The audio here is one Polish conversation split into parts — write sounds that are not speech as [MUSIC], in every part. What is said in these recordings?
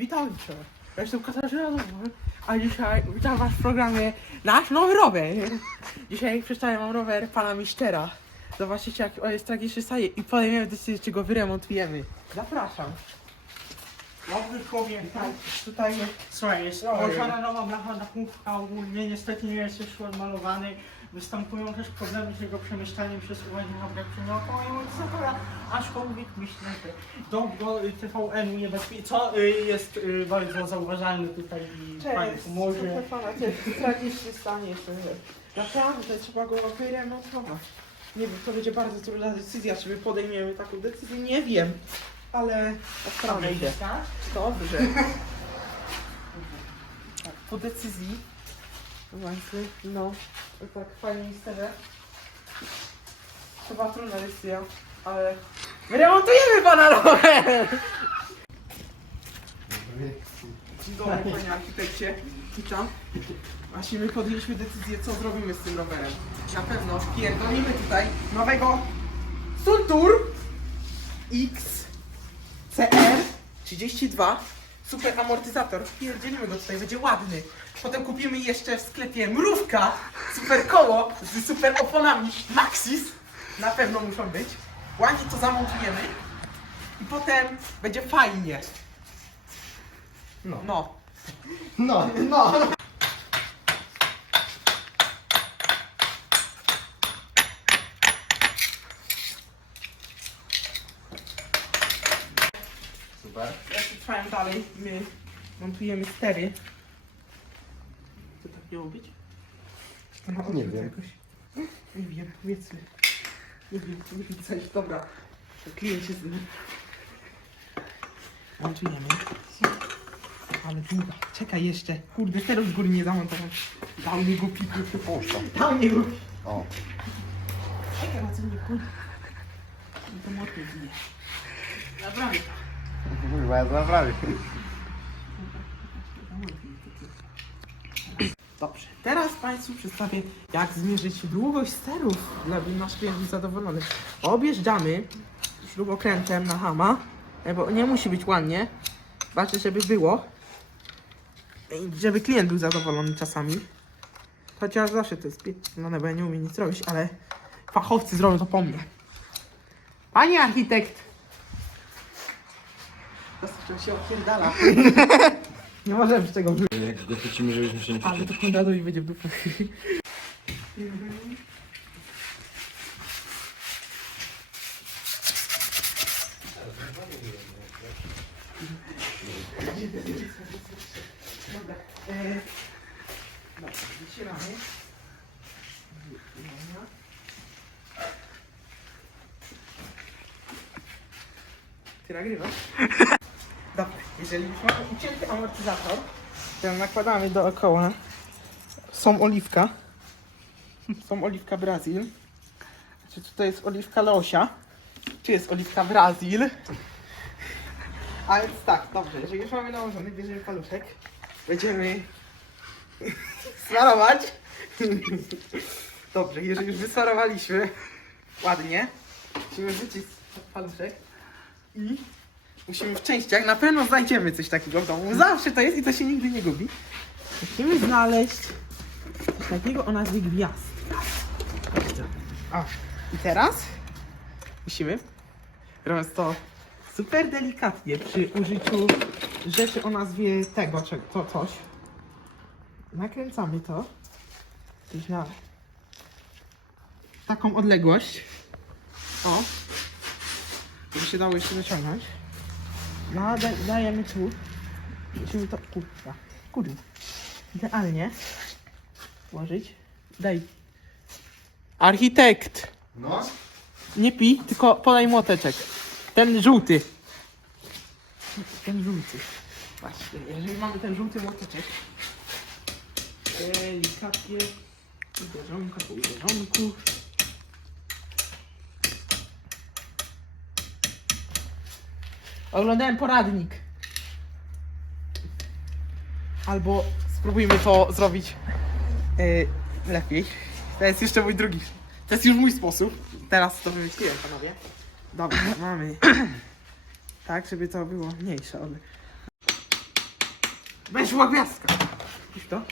Witajcie. Ja jestem Katarzyna Nowak, a dzisiaj witam was w programie Nasz Nowy Rower. Dzisiaj przedstawię wam rower pana Mistera. Zobaczycie jak on jest tragiczny staje i podejmiemy decyzję, czy go wyremontujemy. Zapraszam. Dobry człowiek, tak. Tutaj Słuchaj, jest Oj. włożona nowa blacha dachówka, ogólnie niestety nie jest jeszcze odmalowany. Występują też problemy z jego przemieszczaniem przez uwagi na brak przemiałkowania amortyzatora, aczkolwiek myślę, że dobro y, TVN-u nie bezpie... co y, jest y, bardzo zauważalne tutaj i Pani Cześć, pomoże. super pana, cześć. W tragicznym stanie jeszcze jest. Naprawdę trzeba go wyremontować. Nie wiem, to będzie bardzo trudna decyzja, czy my podejmiemy taką decyzję, nie wiem. Ale postaramy się. tak? Dobrze. Tak, po decyzji. Właśnie, no, tak ministerze. To była trudna decyzja, ale wyremontujemy pana rower! Dzień dobry panie architekcie. Witam. Właśnie my podjęliśmy decyzję, co zrobimy z tym rowerem. Na pewno pierdolimy tutaj nowego Sultur X 32 super amortyzator. Pierdzielimy go tutaj, będzie ładny. Potem kupimy jeszcze w sklepie mrówka, super koło z super oponami Maxis. Na pewno muszą być. Ładnie to zamontujemy. I potem będzie fajnie. No. No. No, no. Super. Trwają dalej, my montujemy stery. Co tak miało być? To na Nie wiem. Jakoś. Nie wiem, powiedzmy. Nie wiem, musimy coś. Dobra. To klient się z nim. Montujemy. Ale długa. Czekaj jeszcze. Kurde, sterów z góry nie zamontowałem. Dał mnie głupi. Puszczam. Dał mnie głupi. O. Czekaj, na co mnie kurde. To mocno bije. Naprawdę. To naprawię. Dobrze, teraz Państwu przedstawię, jak zmierzyć długość sterów, żeby nasz klient był zadowolony. Objeżdżamy śrubokrętem na hama, e, bo nie musi być ładnie. Ważne, żeby było. I Żeby klient był zadowolony czasami. Chociaż zawsze to jest pierdolone, bo ja nie umiem nic robić, ale fachowcy zrobią to po mnie. Panie architekt! Zaskoczył się opierdala. [LAUGHS] nie możemy z tego wrzucić. Jak go chwycimy, żebyśmy się nie Ale to kondadowi będzie w dupę. Dobra, e, dobra, wycieramy. Ty nagrywasz? [LAUGHS] Jeżeli już mamy ucięty amortyzator, to nakładamy dookoła są oliwka. Są oliwka Brazil. Czy tutaj jest oliwka Leosia? Czy jest oliwka Brazil? A więc tak, dobrze, jeżeli już mamy nałożony, bierzemy paluszek. Będziemy [LAUGHS] smarować. Dobrze, jeżeli już wysmarowaliśmy ładnie, musimy wyciąć paluszek i musimy w częściach, na pewno znajdziemy coś takiego w domu. Zawsze to jest i to się nigdy nie gubi. Musimy znaleźć coś takiego o nazwie gwiazd. O, i teraz musimy, robiąc to super delikatnie przy użyciu rzeczy o nazwie tego, to coś, nakręcamy to gdzieś na taką odległość. O, żeby się dało jeszcze wyciągnąć. No, da, dajemy tu. Musimy to, kurwa, kurwa, idealnie włożyć. Daj. Architekt! No? Nie pij, tylko podaj młoteczek. Ten żółty. Ten żółty. Właśnie, jeżeli mamy ten żółty młoteczek. Delikatnie. Uderzonka po uderzonku. Oglądałem poradnik. Albo spróbujmy to zrobić yy, lepiej. To jest jeszcze mój drugi. To jest już mój sposób. Teraz to wymyśliłem, panowie. Dobra, [COUGHS] mamy. Tak, żeby to było mniejsze. ale- Weszła gwiazdka. Widzisz to?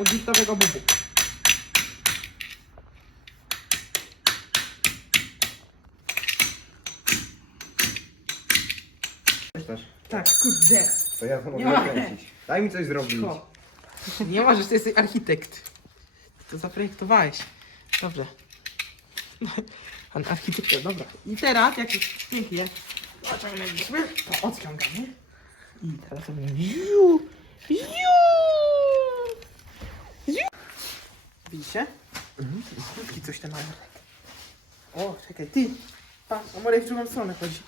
Od listowego bubu. Też. Tak, kurde. To ja to mogę Nie kręcić. Daj mi coś zrobić. Cicho. Nie możesz, ty jesteś architekt. To zaprojektowałeś. Dobrze. Pan architekt, dobra. I teraz, jak już pięknie ociągnęliśmy, to odciągamy. I teraz robimy ziu, ziu, ziu. Widzicie? Mhm. Krótki coś ten mają. O, czekaj, ty. Patrz, a Marek w drugą stronę chodzi.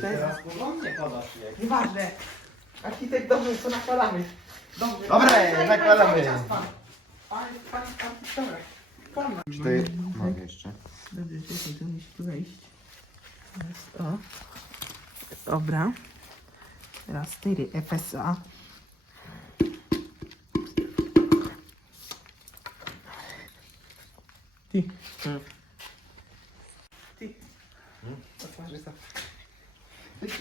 Teraz porządnie podasz je. Nieważne. Architekt dobrze, co nakładamy. Dobrze. Daj, nakładamy. cały czas pan. Pan, pan, pan, dobra. Pan. Czy to jest... Mogę jeszcze. Dobrze, czekaj, to musi tu wejść. Teraz o. Dobra. Teraz 4 FSA. Ty. Ty.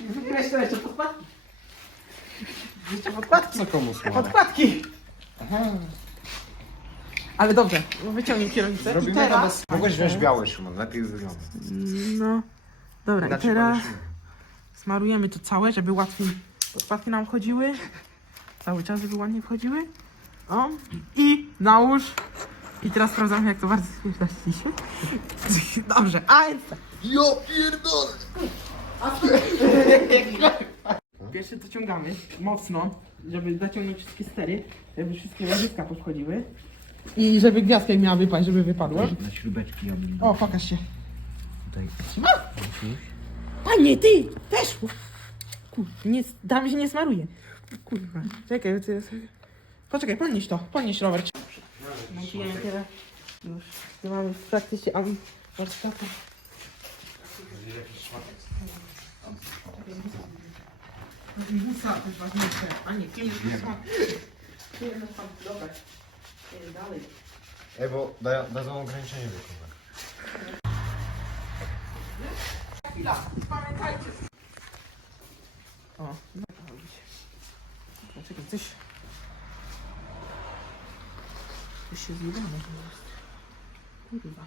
Wybrałeś to jeszcze podkładki. Jeszcze podkładki. Co komu smaga? Podkładki. Ale dobrze, wyciągnij kierownicę. I Robimy to teraz... bez... Mogłeś wziąć biały, Szymon. Lepiej wygląda. No, dobra, i teraz smarujemy to całe, żeby łatwiej podkładki nam chodziły. Cały czas, żeby ładnie wchodziły. O, i nałóż. I teraz sprawdzamy, jak to bardzo śmieszne się. [LAUGHS] Dobrze, a więc tak. Jo pierdolę! Pierwszy dociągamy mocno, żeby dociągnąć wszystkie stery, żeby wszystkie łożyska podchodziły. I żeby gwiazdka nie miała wypaść, żeby wypadła. Na śrubeczki. O, pokaż się. Tutaj. Panie, ty! Weszło! Kurwa, nie, tam się nie smaruje. Kurwa, czekaj, to jest... Poczekaj, podnieś to, podnieś rower. Montujemy teraz. Już, tu mamy w praktyce am warsztatu. Busa to jest ważniejsze, a nie klient to smak. Klient to smak, dobra. Jedziemy dalej. Ej, bo da, dadzą ograniczenie wiekowe. Chwila, pamiętajcie. O, no to robi się. Poczekaj, coś... Coś się zjebało to jest. Kurwa.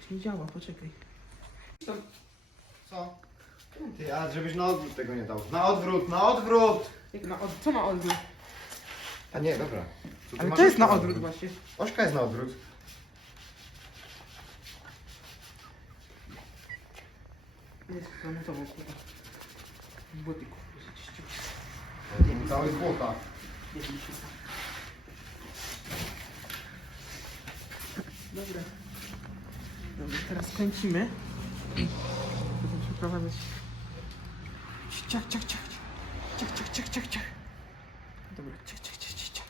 Coś nie działa, poczekaj. Co? Ty, a żebyś na odwrót tego nie dał. Na odwrót, na odwrót! Jak na od... Co na odwrót? A nie, dobra. Ty Ale masz to jest na odwrót właśnie. Ośka jest na odwrót. Jest zamontował, kurwa. Botyku. Cały złota. Dobra. Dobra, teraz kręcimy. Potem przeprowadzać. Ciach, ciach, ciach. Ciach, ciach, ciach, ciach, ciach. Dobra, ciach, ciach, ciach, ciach, ciach.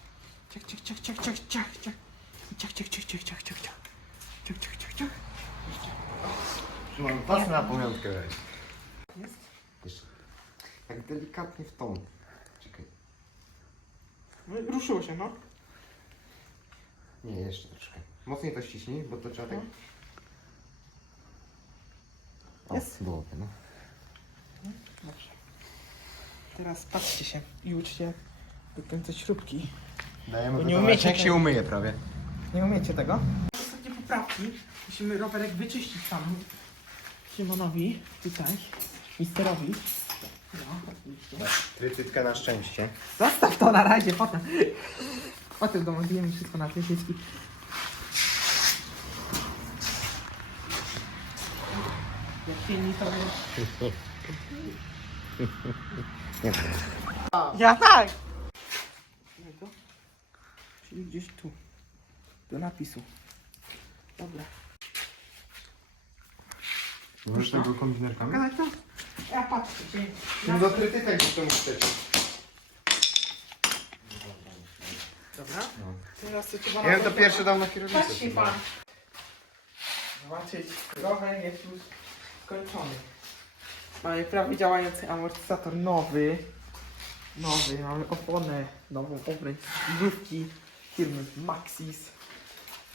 Ciach, ciach, ciach, ciach, ciach, ciach, ciach. Ciach, ciach, ciach, ciach, ciach, ciach, ciach. Ciach, ciach, ciach, ciach. Szymon, pas na pamiątkę weź. Jest? Jeszcze. Tak delikatnie w tą. Czekaj. No, Ruszyło się, no. Nie, jeszcze troszkę. Mocniej to ściśnij, bo to trzeba tak... O, Jest? byłoby, no. Dobrze. Teraz patrzcie się i uczcie dokręcać śrubki. Dajemy Bo nie umiecie jak tego. się umyje prawie. Nie umiecie tego? Ostatnie poprawki. Musimy rowerek wyczyścić tam Szymonowi, tutaj, misterowi. No, oczywiście. Trytytka na szczęście. Zostaw to na razie, potem. Potem domontujemy wszystko na trytytki. Jak filmi to... Ja tak! To? Czyli gdzieś tu. Do napisu. Dobra. Możesz tego kombinerkami? Pokazać to? Ja patrzę się. No do trytytek gdzieś to chcecie. Dobra. No. Teraz to trzeba Ja bym to pierwszy dał na kierownicę. Patrzcie pan. Zobaczyć, rower jest już skończony. Mamy prawie działający amortyzator nowy. Nowy, mamy oponę, nową obręcz zimówki firmy Maxis.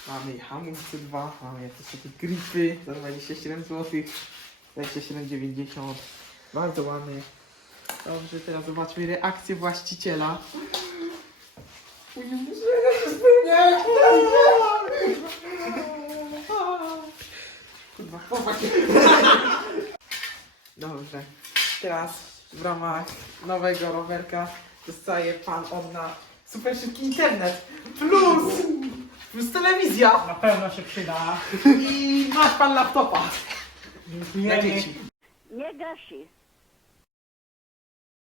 Mamy hamulce 2, mamy jakieś takie gripy za 27 zł, 27,90. Bardzo ładny. Dobrze, teraz zobaczmy reakcję właściciela. Mój marzenia się spełniają! Kurwa, [LAUGHS] Dobrze. Teraz w ramach nowego rowerka dostaje pan od nas super szybki internet. Plus! Plus telewizja! Na pewno się przyda. I masz pan laptopa dla dzieci. Nie gasi.